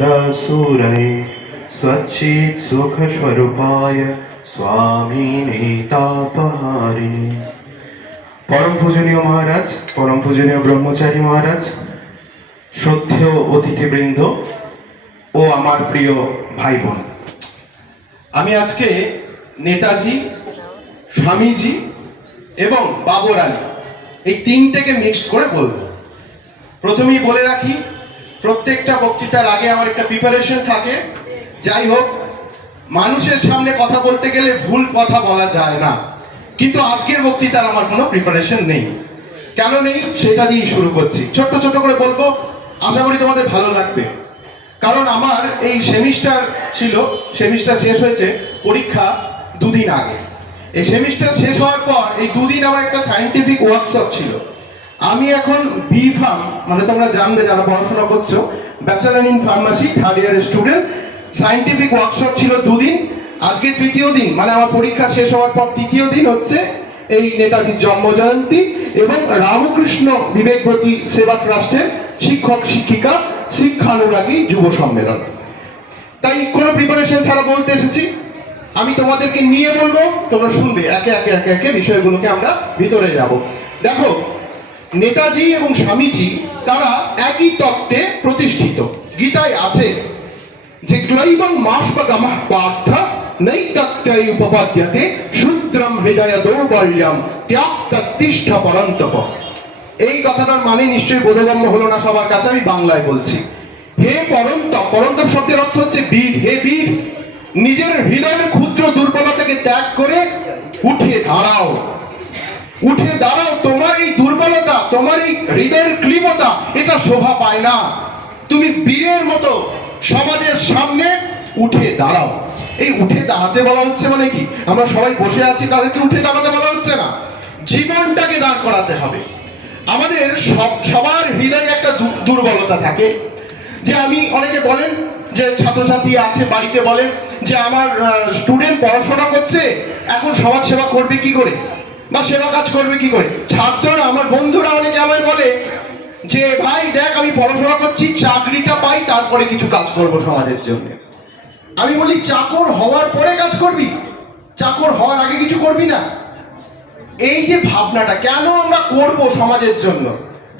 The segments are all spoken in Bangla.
भवभीतिनाशाय स्वच्छित सुख स्वरूपाय स्वामिने तापहारिणे। परम पूजनीय महाराज, परम पूजनीय ब्रह्मचारी महाराज, শ্রদ্ধেয় অতিথিবৃন্দ ও আমার প্রিয় ভাই বোন, আমি আজকে নেতাজি, স্বামীজি এবং বাবর আলী এই তিনটেকে মিক্সড করে বলবো। প্রথমেই বলে রাখি, প্রত্যেকটা বক্তৃতার আগে আমার একটা প্রিপারেশন থাকে। যাই হোক, মানুষের সামনে কথা বলতে গেলে ভুল কথা বলা যায় না, কিন্তু আজকের বক্তৃতার আমার কোনো প্রিপারেশন নেই। কেন নেই সেটা দিয়েই শুরু করছি। ছোট্ট ছোট্ট করে বলবো, আশা করি তোমাদের ভালো লাগবে। কারণ আমার এই সেমিস্টার ছিল, সেমিস্টার শেষ হয়েছে পরীক্ষা দুদিন আগে। এই সেমিস্টার শেষ হওয়ার পর এই দুদিন আমার একটা সায়েন্টিফিক ওয়ার্কশপ ছিল। আমি এখন বি ফার্ম, মানে তোমরা জানবে যারা পড়াশোনা করছো, ব্যাচেলর ইন ফার্মাসি থার্ড ইয়ারের স্টুডেন্ট। সায়েন্টিফিক ওয়ার্কশপ ছিল দুদিন। আজকে তৃতীয় দিন, মানে আমার পরীক্ষা শেষ হওয়ার পর তৃতীয় দিন হচ্ছে এই নেতাজির জন্মজয়ন্তী এবং রামকৃষ্ণ বিবেকব্রতী সেবা ট্রাস্টের শিক্ষক শিক্ষিকা শিক্ষানুরাগী যুব সম্মেলন। তাই কোনো প্রিপারেশন ছাড়া বলতে এসেছি। আমি তোমাদেরকে নিয়ে বলবো, তোমরা শুনবে, একে একে একে একে বিষয়গুলোকে আমরা ভিতরে যাব। দেখো, নেতাজি এবং স্বামীজি তারা একই তত্ত্বে প্রতিষ্ঠিত। গীতায় আছে যে ক্লৈবং মাসপগমঃ পার্থ নৈতত্ত্বৈ উপপদ্যতে শূদ্রম হৃদয় দৌর্বল্যম ত্যাক্ততিষ্ঠ পরন্তপ। এই কথাটার মানে নিশ্চয়ই বোধগম্য হলো না সবার কাছে, আমি বাংলায় বলছি। হে পরন্তপ, পরন্তপ শব্দের অর্থ হচ্ছে বীর। হে বীর, নিজের হৃদয়ের ক্ষুদ্র দুর্বলতাকে ত্যাগ করে উঠে দাঁড়াও, উঠে দাঁড়াও। তোমার এই দুর্বলতা, তোমার এই হৃদয়ের ক্লিবতা, এটা শোভা পায় না। তুমি বীরের মতো সমাজের সামনে উঠে দাঁড়াও। এই উঠে দাঁড়াতে বলা হচ্ছে মানে কি? আমরা সবাই বসে আছি, তাদেরকে উঠে দাঁড়াতে বলা হচ্ছে না। জীবনটাকে দাঁড় করাতে হবে। আমাদের সবার হৃদয়ে একটা দুর্বলতা থাকে। যে আমি, অনেকে বলেন যে ছাত্রছাত্রী আছে বাড়িতে, বলেন যে আমার স্টুডেন্ট পড়াশোনা করছে, এখন সমাজ সেবা করবে কি করে, বা সেবা কাজ করবে কি করে। ছাত্ররা, আমার বন্ধুরা অনেকে আমায় বলে যে ভাই দেখ, আমি পড়াশোনা করছি, চাকরিটা পাই, তারপরে কিছু কাজ করব সমাজের জন্য। আমি বলি, চাকর হওয়ার পরে কাজ করবি, চাকর হওয়ার আগে কিছু করবি না। এই যে ভাবনাটা, কেন আমরা করব সমাজের জন্য,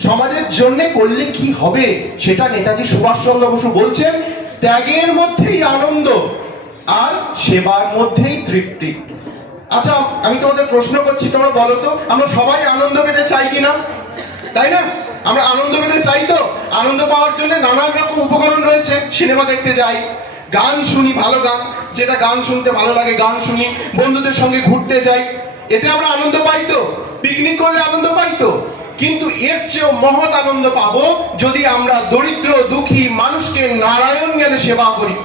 সমাজের জন্য করলে কি হবে, সেটা নেতাজি সুভাষচন্দ্র বসু বলছেন, ত্যাগের মধ্যেই আনন্দ আর সেবার মধ্যেই তৃপ্তি। আচ্ছা, আমি তোমাদের প্রশ্ন করছি, তোমরা বলো তো, আমরা সবাই আনন্দ পেতে চাই কিনা? তাই না? আমরা আনন্দ পেতে চাই তো। আনন্দ পাওয়ার জন্য নানান রকম উপকরণ রয়েছে। সিনেমা দেখতে যাই, গান শুনি, ভালো গান, যেটা গান শুনতে ভালো লাগে গান শুনি, বন্ধুদের সঙ্গে ঘুরতে যাই, এতে আমরা আনন্দ পাই তো। পিকনিক করলে আনন্দ পাই তো। কিন্তু এর চেয়েও মহৎ আনন্দ পাবো যদি আমরা দরিদ্র দুঃখী মানুষকে নারায়ণ জ্ঞানে সেবা করি।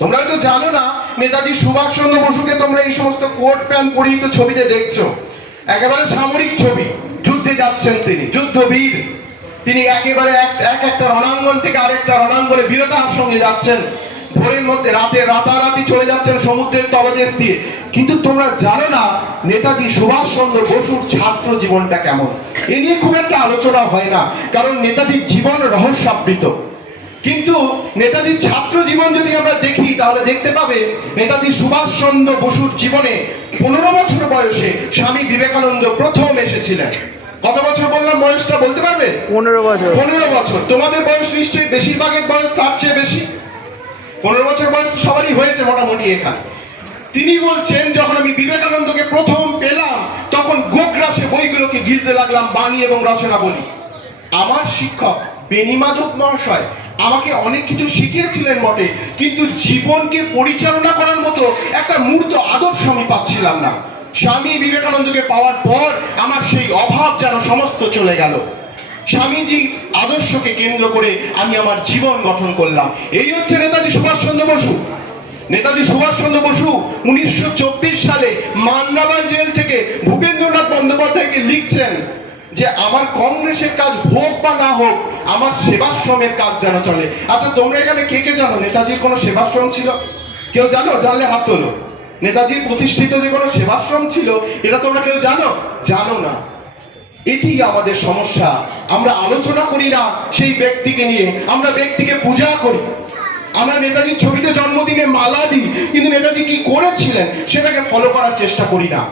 তোমরা তো জানো না, নেতাজি সুভাষচন্দ্র বসুকে তোমরা এই সমস্ত কোট প্যান্ট পরিহিত ছবিতে দেখছো, একেবারে সামরিক ছবি। যুদ্ধে যাচ্ছেন তিনি, যুদ্ধবীর। তিনি একেবারে একটা রণাঙ্গন থেকে আরেকটা রণাঙ্গনে বীরতার সঙ্গে যাচ্ছেন। ভোরের মধ্যে রাতারাতি চলে যাচ্ছেন সমুদ্রের তলদেশ দিয়ে। কিন্তু তোমরা জানো না নেতাজি সুভাষচন্দ্র বসুর ছাত্র জীবনটা কেমন। এ নিয়ে খুব একটা আলোচনা হয় না, কারণ নেতাজির জীবন রহস্যাবৃত। কিন্তু নেতাজির ছাত্র জীবন যদি আমরা দেখি, তাহলে দেখতে পাবে নেতাজি সুভাষচন্দ্র বসুর জীবনে 15 বছর বয়সে স্বামী বিবেকানন্দ প্রথম এসেছিলেন। কত বছর বললাম বয়সটা বলতে পারবে? 15 বছর। 15 বছর। তোমাদের বয়স নিশ্চয়ই, বেশিরভাগের বয়স তার চেয়ে বেশি। 15 বছর বয়স তো সবারই হয়েছে মোটামুটি এখানে। তিনি বলছেন, যখন আমি বিবেকানন্দকে প্রথম পেলাম, তখন গোগ্রাসে বইগুলোকে গিলতে লাগলাম, বাণী এবং রচনা বলি। আমার শিক্ষক বেণীমাধব মহাশয় আমাকে অনেক কিছু শিখিয়েছিলেন বটে, কিন্তু জীবনকে পরিচালনা করার মতো একটা মূর্ত আদর্শ আমি পাচ্ছিলাম না। স্বামী বিবেকানন্দকে পাওয়ার পর আমার সেই অভাব যেন সমস্ত চলে গেল। স্বামীজি আদর্শকে কেন্দ্র করে আমি আমার জীবন গঠন করলাম। এই হচ্ছে নেতাজি সুভাষচন্দ্র বসু। নেতাজি সুভাষচন্দ্র বসু 1924 সালে মান্দাবান জেল থেকে ভূপেন্দ্রনাথ বন্দ্যোপাধ্যায়কে লিখছেন যে আমার কংগ্রেসের কাজ হোক বা না হোক, আমার সেবাশ্রমের কাজ যেন চলে। আচ্ছা, তোমরা এখানে কে কে জানো নেতাজির কোনো সেবাশ্রম ছিল? কেউ জানো? জানলে হাত তোলো। নেতাজির প্রতিষ্ঠিত যে কোনো সেবাশ্রম ছিল, এটা তোমরা কেউ জানো? জানো না। এটি আমাদের সমস্যা। আমরা আলোচনা করি না সেই ব্যক্তিকে নিয়ে, আমরা ব্যক্তিকে পূজা করি। আমরা নেতাজির ছবিতে জন্মদিনে মালা দিই, কিন্তু নেতাজি কি করেছিলেন সেটাকে ফলো করার চেষ্টা করি না।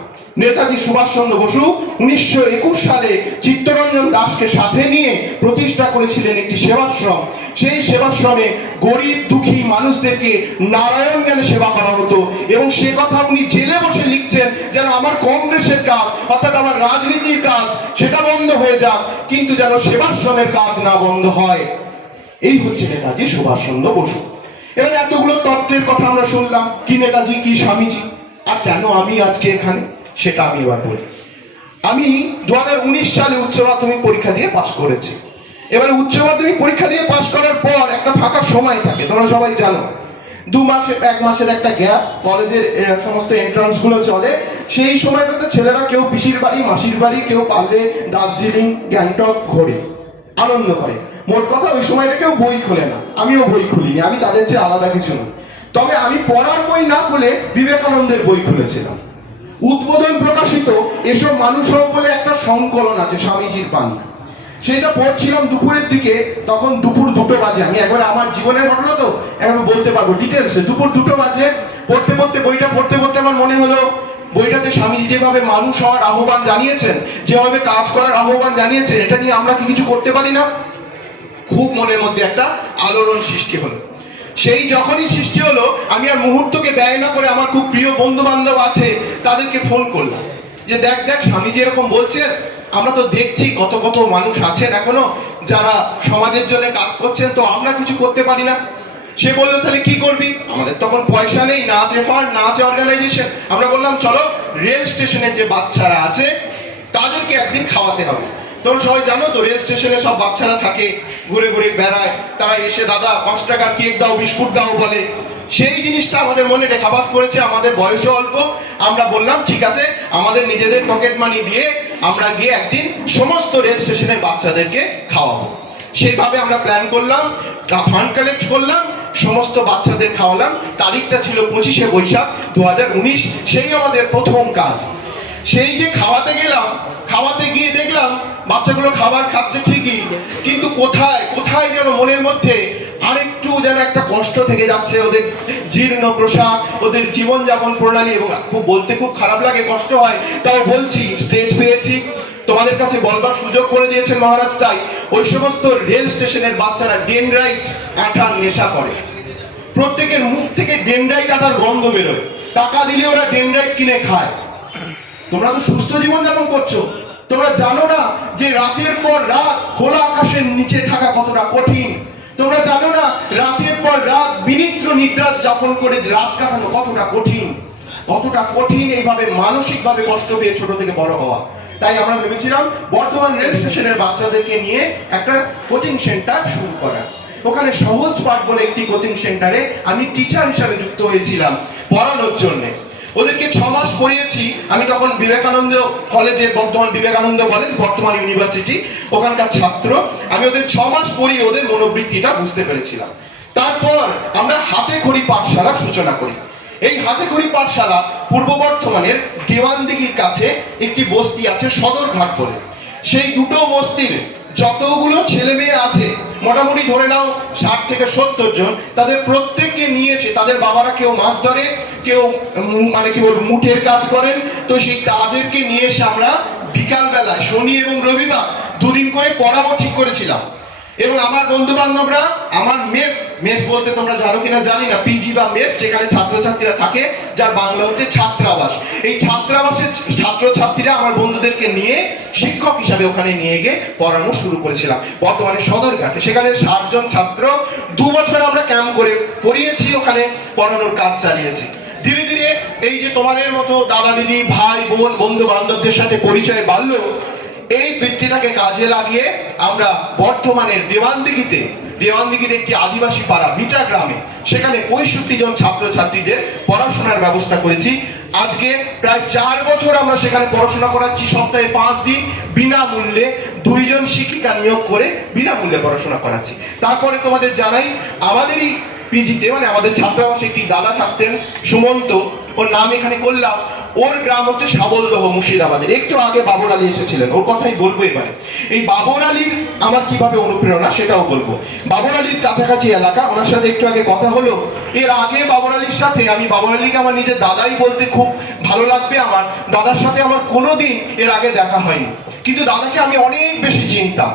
নেতাজি সুভাষচন্দ্র বসু 1921 সালে চিত্তরঞ্জন দাসকে সাথে নিয়ে প্রতিষ্ঠা করেছিলেন একটি সেবাশ্রম। সেই সেবাশ্রমে গরিব দুঃখী মানুষদেরকে নারায়ণ জ্ঞানে সেবা করা হতো, এবং সে কথা উনি জেলে বসে লিখছেন যেন আমার কংগ্রেসের কাজ অর্থাৎ আমার রাজনীতির কাজ সেটা বন্ধ হয়ে যাক, কিন্তু যেন সেবাশ্রমের কাজ না বন্ধ হয়। এই হচ্ছে নেতাজি সুভাষচন্দ্র বসু। এবার এতগুলো তত্ত্বের কথা আমরা শুনলাম, কি নেতাজি কি স্বামীজি, আর কেন আমি আজকে এখানে সেটা আমি এবার বলি। আমি 2019 সালে উচ্চ মাধ্যমিক পরীক্ষা দিয়ে পাশ করেছি। এবারে উচ্চ মাধ্যমিক পরীক্ষা দিয়ে পাশ করার পর একটা ফাঁকা সময় থাকে, তোমরা সবাই জানো। 1 মাসের একটা গ্যাপ, কলেজের সমস্ত এন্ট্রান্স গুলো চলে। সেই সময়টাতে ছেলেরা কেউ পিসির বাড়ি মাসির বাড়ি, কেউ পারলে দার্জিলিং গ্যাংটক ঘোরে, আনন্দ করে। মোট কথা ওই সময়টা কেউ বই খোলে না, আমিও বই খুলিনি, আমি তাদের চেয়ে আলাদা কিছু নই। তবে আমি পড়ার বই না খুলে বিবেকানন্দের বই খুলেছিলাম। উদ্বোধন প্রকাশিত এসব মানুষ বলে একটা সংকলন আছে স্বামীজির বাণী, সেটা পড়ছিলাম দুপুরের দিকে। তখন দুপুর 2টো বাজে। আমি একবার আমার জীবনের ঘটনা তো একবার বলতে পারবো ডিটেলসে। দুপুর 2টো বাজে, বইটা পড়তে পড়তে আমার মনে হলো বইটাতে স্বামীজি যেভাবে মানুষ হওয়ার আহ্বান জানিয়েছেন, যেভাবে কাজ করার আহ্বান জানিয়েছেন, এটা নিয়ে আমরা কি কিছু করতে পারি না? খুব মনের মধ্যে একটা আলোড়ন সৃষ্টি হলো। সেই যখনই সৃষ্টি হলো, আমি আর মুহূর্তকে ব্যয় না করে আমার খুব প্রিয় বন্ধু বান্ধব আছে তাদেরকে ফোন করলাম যে দেখ স্বামীজি এরকম বলছেন, আমরা তো দেখছি কত কত মানুষ আছেন এখনো যারা সমাজের জন্য কাজ করছেন, তো আমরা কিছু করতে পারি না। সে বললো তাহলে কি করবি? আমাদের তখন পয়সা নেই, না আছে ফান্ড, না আছে অর্গানাইজেশন। আমরা বললাম চলো রেল স্টেশনের যে বাচ্চারা আছে তাদেরকে একদিন খাওয়াতে হবে। তোমরা সবাই জানো তো রেল স্টেশনে সব বাচ্চারা থাকে, ঘুরে ঘুরে বেড়ায়, তারা এসে দাদা 5 টাকার কেক দাও বিস্কুট দাও বলে। সেই জিনিসটা আমাদের মনে রেখাপাত করেছে, আমাদের বয়সও অল্প। আমরা বললাম ঠিক আছে, আমাদের নিজেদের পকেট মানি দিয়ে আমরা গিয়ে একদিন সমস্ত রেল স্টেশনের বাচ্চাদেরকে খাওয়াবো। সেইভাবে আমরা প্ল্যান করলাম, ফান্ড কালেক্ট করলাম, সমস্ত বাচ্চাদের খাওয়ালাম। তারিখটা ছিল 25শে বৈশাখ 2019। সেই আমাদের প্রথম কাজ। সেই যে খাওয়াতে গেলাম, খাওয়াতে গিয়ে দেখলাম বাচ্চাগুলো খাবার খাচ্ছে ঠিকই, কিন্তু কোথায় কোথায় যেন মনের মধ্যে আরেকটু যেন একটা কষ্ট থেকে যাচ্ছে। ওদের জীর্ণ পোশাক, ওদের জীবনযাপন প্রণালী, এবং বলতে খুব খারাপ লাগে, কষ্ট হয়, তাও বলছি। স্টেজ পেয়েছি, তোমাদের কাছে বলবার সুযোগ করে দিয়েছেন মহারাজ। তাই ওই সমস্ত রেল স্টেশনের বাচ্চারা ডেনড্রাইট আঠার নেশা করে। প্রত্যেকের মুখ থেকে ডেনড্রাইট আঠার গন্ধ বেরোয়, টাকা দিলে ওরা ডেনড্রাইট কিনে খায়। তোমরা তো সুস্থ জীবনযাপন করছো, তোমরা জানো না যে রাতের পর রাত খোলা আকাশের নিচে থাকা কতটা কঠিন। তোমরা জানো না রাতের পর রাত বিনিদ্র নিদ্রা যাপন করে রাত কাটানো কতটা কঠিন, কতটা কঠিন এইভাবে মানসিকভাবে কষ্ট পেয়ে ছোট থেকে বড় হওয়া। তাই আমরা ভেবেছিলাম বর্ধমান রেল স্টেশনের বাচ্চাদেরকে নিয়ে একটা কোচিং সেন্টার শুরু করা। ওখানে সহজ পাঠ বলে একটি কোচিং সেন্টারে আমি টিচার হিসাবে যুক্ত হয়েছিলাম পড়ানোর জন্য। ওদেরকে 6 মাস পড়িয়েছি। আমি তখন বিবেকানন্দ কলেজের, বর্ধমান বিবেকানন্দ কলেজ, বর্তমান ইউনিভার্সিটি, ওখানকার ছাত্র। আমি ওদের 6 মাস পড়িয়ে ওদের মনোবৃত্তিটা বুঝতে পেরেছিলাম। তারপর আমরা হাতে খড়ি পাঠশালার সূচনা করি। এই হাতে খড়ি পাঠশালা পূর্ব বর্ধমানের দেওয়ানদিঘির কাছে একটি বস্তি আছে সদরঘাট বলে। সেই দুটো বস্তির যতগুলো ছেলে মেয়ে আছে, মোটামুটি ধরে নাও 60 থেকে 70 জন, তাদের প্রত্যেককে নিয়েছে। তাদের বাবারা কেউ মাছ ধরে, কেউ মানে কি বলবো মুঠের কাজ করেন। তো সেই তাদেরকে নিয়ে এসে আমরা বিকাল বেলায় শনি এবং রবিবার 2 দিন করে পড়াবো ঠিক করেছিলাম। এবং আমার বন্ধু বান্ধবরা, আমার মেস বলতে তোমরা জানো কিনা জানি না, পিজি বা মেস, যেখানে ছাত্রছাত্রীরা থাকে, যার বাংলা হচ্ছে ছাত্রাবাস। এই ছাত্রাবাসের ছাত্রছাত্রীরা আমার বন্ধুদেরকে নিয়ে শিক্ষক হিসাবে ওখানে নিয়ে গিয়ে পড়ানো শুরু করেছিলাম বর্তমানে সদরঘাটে। সেখানে 60 জন ছাত্র 2 বছর আমরা ক্যাম্প করে পড়িয়েছি, ওখানে পড়ানোর কাজ চালিয়েছি। ধীরে ধীরে এই যে তোমাদের মতো দাদা দিদি ভাই বোন বন্ধু বান্ধবদের সাথে পরিচয় বাড়লো। এই বৃত্তিটাকে কাজে লাগিয়ে আমরা বর্ধমানের দেওয়ানদিঘির একটি আদিবাসী পাড়া ভিটা গ্রামে, সেখানে 65 জন ছাত্রছাত্রীদের পড়াশোনার ব্যবস্থা করেছি। আজকে প্রায় 4 বছর আমরা সেখানে পড়াশোনা করাচ্ছি। সপ্তাহে 5 দিন বিনামূল্যে 2 জন শিক্ষিকা নিয়োগ করে বিনামূল্যে পড়াশোনা করাচ্ছি। তারপরে তোমাদের জানাই আমাদেরই পিজিতে, মানে আমাদের ছাত্রাবাসে একটি দাদা থাকতেন সুমন্ত, ওর নাম এখানে করলাম। ওর গ্রাম হচ্ছে সাবলদহ, মুর্শিদাবাদের। একটু আগে বাবর আলী এসেছিলেন, ওর কথাই বলবো এবারে। এই বাবর আলীর আমার কিভাবে অনুপ্রেরণা সেটাও বলবো। বাবর আলীর কাছাকাছি এলাকা, ওনার সাথে একটু আগে কথা হলো। এর আগে বাবর আলীর সাথে, আমি বাবর আলীকে আমার নিজের দাদাই বলতে খুব ভালো লাগবে আমার, দাদার সাথে আমার কোনোদিন এর আগে দেখা হয়নি, কিন্তু দাদাকে আমি অনেক বেশি চিনতাম।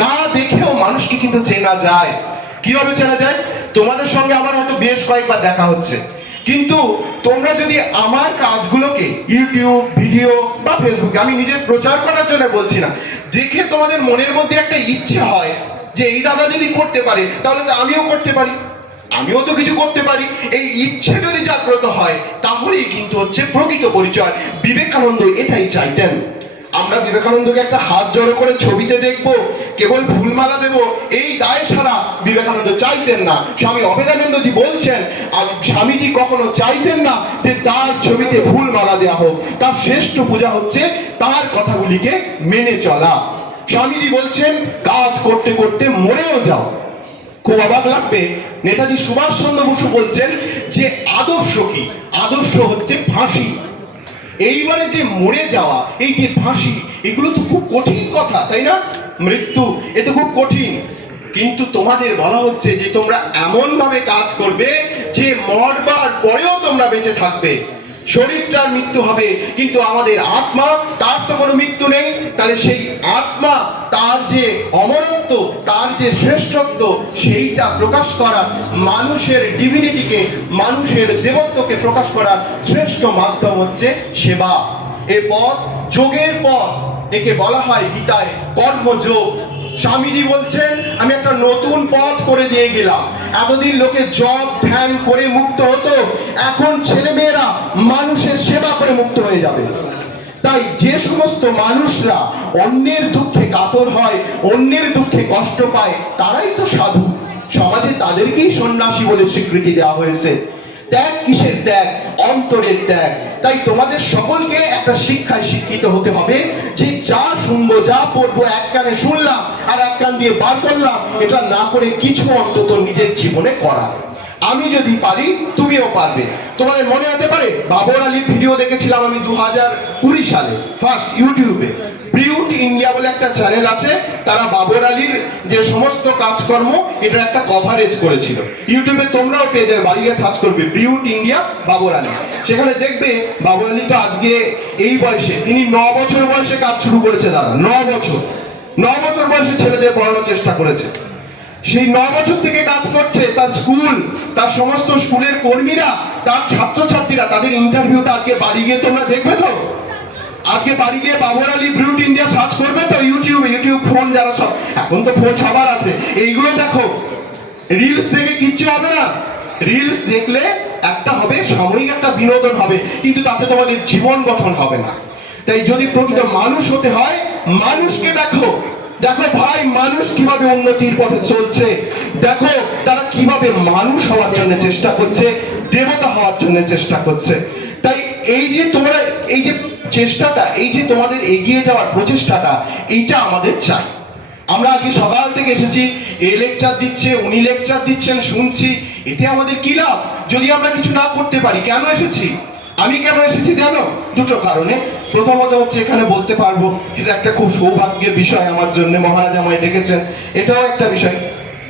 না দেখেও মানুষকে কিন্তু চেনা যায়। কিভাবে চেনা যায়? তোমাদের সঙ্গে আমার হয়তো বেশ কয়েকবার দেখা হচ্ছে, কিন্তু তোমরা যদি আমার কাজগুলোকে ইউটিউব ভিডিও বা ফেসবুকে, আমি নিজের প্রচার করার জন্য বলছি না, দেখে তোমাদের মনের মধ্যে একটা ইচ্ছে হয় যে এই দাদা যদি করতে পারে তাহলে তো আমিও করতে পারি, আমিও তো কিছু করতে পারি, এই ইচ্ছে যদি জাগ্রত হয় তাহলেই কিন্তু হচ্ছে প্রকৃত পরিচয়। বিবেকানন্দ এটাই চাইতেন। আমরা বিবেকানন্দকে একটা হাত জড়ো করে ছবিতে দেখবো, কেবল ফুলমালা দেব, এই দায় সারা বিবেকানন্দ চাইতেন না। স্বামী অভেদানন্দজি বলছেন, স্বামীজি কখনো চাইতেন না যে তার ছবিতে ফুলমালা দেওয়া হোক। তার শ্রেষ্ঠ পূজা হচ্ছে তার কথাগুলিকে মেনে চলা। স্বামীজি বলছেন, কাজ করতে করতে মরেও যাও। খুব অবাক লাগবে, নেতাজি সুভাষচন্দ্র বসু বলছেন যে আদর্শ কি? আদর্শ হচ্ছে ফাঁসি। এইবারে যে মরে যাওয়া, এই যে ফাঁসি, এগুলো তো খুব কঠিন কথা, তাই না? মৃত্যু, এ তো খুব কঠিন, কিন্তু তোমাদের বলা হচ্ছে যে তোমরা এমন ভাবে কাজ করবে যে মরবার পরেও তোমরা বেঁচে থাকবে। শরীরটার মৃত্যু হবে, কিন্তু আমাদের আত্মা, তার তো কোনো মৃত্যু নেই। তাহলে সেই আত্মা, তার যে অমরত্ব, তার যে শ্রেষ্ঠত্ব, সেইটা প্রকাশ করা, মানুষের ডিভিনিটিকে, মানুষের দেবত্বকে প্রকাশ করার শ্রেষ্ঠ মাধ্যম হচ্ছে সেবা। এ পথ যোগের পথ, একে বলা হয় গীতায় কর্মযোগ। স্বামীজি বলছেন, আমি একটা নতুন পথ করে দিয়ে গেলাম। এতদিন লোকে জব ধ্যান করে মুক্ত হতো, এখন ছেলেমেয়েরা মানুষের সেবা করে মুক্ত হয়ে যাবে। তাই যে সমস্ত মানুষরা অন্যের দুঃখে কাতর হয়, অন্যের দুঃখে কষ্ট পায়, তারাই তো সাধু। সমাজে তাদেরকেই সন্ন্যাসী বলে স্বীকৃতি দেওয়া হয়েছে। ত্যাগ কিসের ত্যাগ? অন্তরের ত্যাগ। তাই তোমাদের সকলকে একটা শিক্ষায় শিক্ষিত হতে হবে যে যা শুনবো, যা পড়বো, এক কানে শুনলাম আর এক কান দিয়ে বার করলাম, এটা না করে কিছু অন্তত নিজের জীবনে করা। আমি যদি পারি, তুমিও পারবে। তোমাদের মনে হতে পারে, বাবর আলীর ভিডিও দেখেছিলাম আমি 2020 সালে ফার্স্ট ইউটিউবে। প্রিউট ইন্ডিয়া বলে একটা চ্যানেল আছে, তারা বাবর আলীর যে সমস্ত কাজকর্ম, এটার একটা কভারেজ করেছিল। ইউটিউবে তোমরাও পেয়ে যাবে, বাড়ি গিয়ে সার্চ করবে প্রিউট ইন্ডিয়া বাবর আলী। সেখানে দেখবে বাবর আলী তো আজকে এই বয়সে, তিনি 9 বছর বয়সে কাজ শুরু করেছে। দাদা 9 বছর বয়সে ছেলেদের পড়ানোর চেষ্টা করেছে। সেই 9 বছর থেকে কাজ করছে। তার স্কুল, তার সমস্ত স্কুলের কর্মীরা, তার ছাত্রছাত্রীরা, তাদের ইন্টারভিউটা আজকে বাড়ি গিয়ে তোমরা দেখবে তো? আজকে বাড়ি গিয়ে বাবর আলী ব্রিউট ইন্ডিয়া সার্চ করবে তো ইউটিউব ফোন যারা সব, এখন তো ফোন সবার আছে, এইগুলো দেখো। রিলস দেখে কিচ্ছু হবে না। রিলস দেখলে একটা হবে, সাময়িক একটা বিনোদন হবে, কিন্তু তাতে তোমাদের জীবন গঠন হবে না। তাই যদি প্রকৃত মানুষ হতে হয়, মানুষকে দেখো। দেখো ভাই, মানুষ কিভাবে উন্নতির পথে চলছে, দেখো তারা কিভাবে মানুষ হওয়ার জন্য চেষ্টা করছে, দেবতা হওয়ার জন্য চেষ্টা করছে। তাই এই যে তোমরা, এই যে চেষ্টাটা, এই যে তোমাদের এগিয়ে যাওয়ার প্রচেষ্টাটা, এইটা আমাদের চাই। আমরা আজকে সকাল থেকে এসেছি, এ লেকচার দিচ্ছে, উনি লেকচার দিচ্ছেন, শুনছি, এতে আমাদের কি লাভ যদি আমরা কিছু না করতে পারি? কেন এসেছি? আমি কেন এসেছি জানো? দুটো কারণে। প্রথমত হচ্ছে এখানে বলতে পারবো, এটা একটা খুব সৌভাগ্যের বিষয় আমার জন্য, মহারাজ আমায় ডেকেছেন, এটাও একটা বিষয়।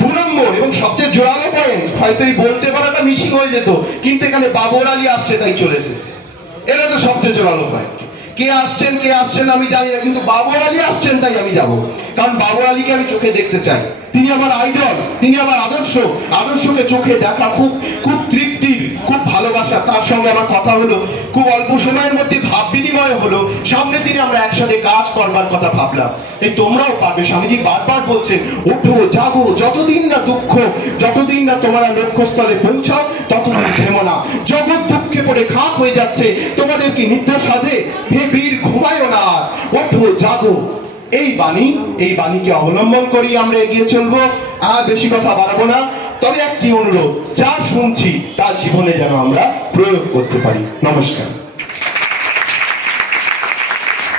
2 নম্বর এবং সবচেয়ে জোরালো পয়েন্ট, হয়তো এই বলতে পারাটা মিসিং হয়ে যেত, কিন্তু এখানে বাবর আলী আসছে তাই চলে এসেছে। এটা তো সবচেয়ে জোরালো পয়েন্ট। কে আসছেন আমি জানি না, কিন্তু বাবর আলী আসছেন তাই আমি যাব। কারণ বাবর আলীকে আমি চোখে দেখতে চাই। তিনি আমার আইডল, তিনি আমার আদর্শ। আদর্শকে চোখে দেখা খুব খুব তৃপ্তির, খুব ভালোবাসা। তার সঙ্গে আমার কথা হলো, খুব অল্প সময়ের মধ্যে ভাব বিনিময় হলো। সামনে দিনে আমরা একসাথে কাজ করবার কথা ভাবলাম। এই তোমরাও পারবে। স্বামীজি বারবার বলছেন, ওঠো জাগো, যতদিন না দুঃখ, যতদিন না তোমরা লক্ষ্যস্থলে পৌঁছাও, ততদিন থেমো না। জগৎ দুঃখে পড়ে খাক হয়ে যাচ্ছে, তোমাদের কি নিদ্রা সাজে? হে বীর, ঘুমায়ও না, ওঠো জাগো। এই বাণীকে অবলম্বন করি আমরা এগিয়ে চলবো। আর বেশি কথা বাড়াবো না, তবে একটি অনুরোধ, যা শুনছি তা জীবনে যেন আমরা প্রয়োগ করতে পারি। নমস্কার।